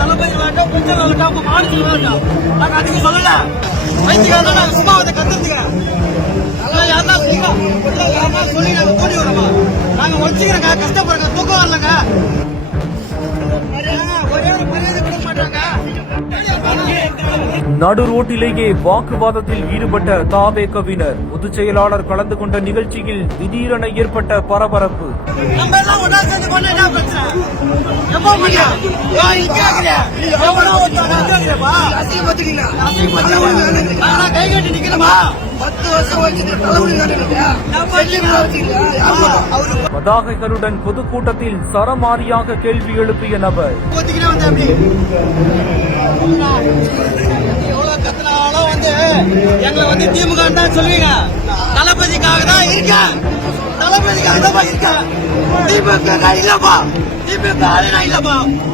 தளபதி வேண்டாம், பிரச்சனை வேண்டாம், உங்க மாநிலம் வேண்டாம். நாங்க அதுக்கு சொல்லல. வைத்தியக்காரனா நாங்க சும்மா வந்து கத்துறதுக்கிறேன். யாருன்னா சொல்லி நாங்க தூண்டி வரோமா? நாங்க வச்சுக்கிறோங்க, கஷ்டப்படுறோங்க, தூக்கம் வரலங்க. ஒரே ஒரு மரியாதை கொடுக்க மாட்டாங்க. நடு ரோட்டிலேயே வாக்குவாதத்தில் ஈடுபட்ட தாவேகவினர். பொதுச் செயலாளர் கலந்து கொண்ட நிகழ்ச்சியில் திடீரென ஏற்பட்ட பரபரப்பு. நம்ம எல்லாம் ஒன்னா சேர்ந்து கொண்டு என்ன பிரச்சனை? எப்போ முடியும்? கை கட்டி நிக்கணுமா? 10 வருஷம் பதாகைகளுடன் பொதுக்கூட்டத்தில் சரமாரியாக கேள்வி எழுப்பிய நபர். எவ்வளவு கத்தினாலும் எங்களை திமுக தான் சொல்லுவீங்க. தளபதிக்காக தான் இருக்க, தளபதிக்காக தான் இருக்க. திமுக இல்லப்பா, திமுக இல்லப்பா.